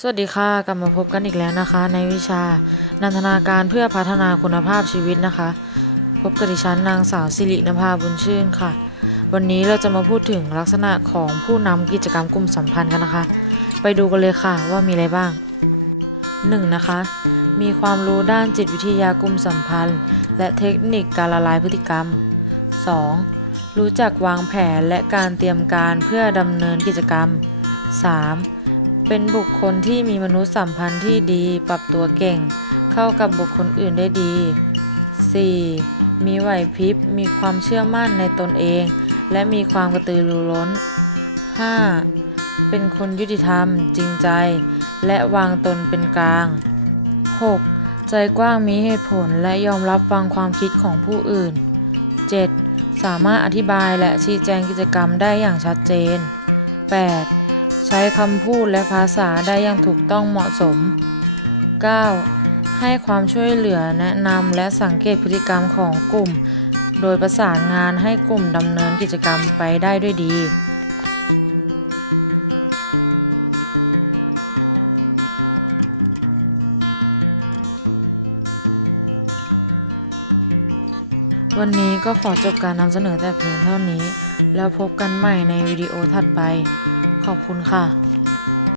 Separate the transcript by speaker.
Speaker 1: สวัสดีค่ะ กลับมาพบกันอีกแล้วนะคะ ในวิชา นันทนาการเพื่อพัฒนาคุณภาพชีวิตนะคะ พบกับดิฉันนางสาวสิรินภาบุญชื่นค่ะ วันนี้เราจะมาพูดถึงลักษณะของผู้นำกิจกรรมกลุ่มสัมพันธ์กันนะคะ ไปดูกันเลยค่ะว่ามีอะไรบ้าง 1. นะคะ มีความรู้ด้านจิตวิทยากลุ่มสัมพันธ์ และเทคนิคการละลายพฤติกรรม 2. รู้จักวางแผนและการเตรียมการเพื่อดำเนินกิจกรรม 3. เป็นบุคคลที่มีมนุษยสัมพันธ์ที่ดี ปรับตัวเก่ง เข้ากับบุคคลอื่นได้ดี 4. มีไหวพริบ มีความเชื่อมั่นในตนเอง และมีความกระตือรือร้น 5. เป็นคนยุติธรรม จริงใจ และวางตนเป็นกลาง 6. ใจกว้างมีเหตุผลและยอมรับฟังความคิดของผู้อื่น 7. สามารถอธิบายและชี้แจงกิจกรรมได้อย่างชัดเจน 8. ใช้คำพูดและภาษาได้อย่างถูกต้องเหมาะสม 9. ให้ความช่วยเหลือแนะนำและสังเกตพฤติกรรมของกลุ่ม โดยประสานงานให้กลุ่มดำเนินกิจกรรมไปได้ด้วยดี วันนี้ก็ขอจบการนำเสนอแต่เพียงเท่านี้ แล้วพบกันใหม่ในวิดีโอถัดไป ขอบคุณค่ะ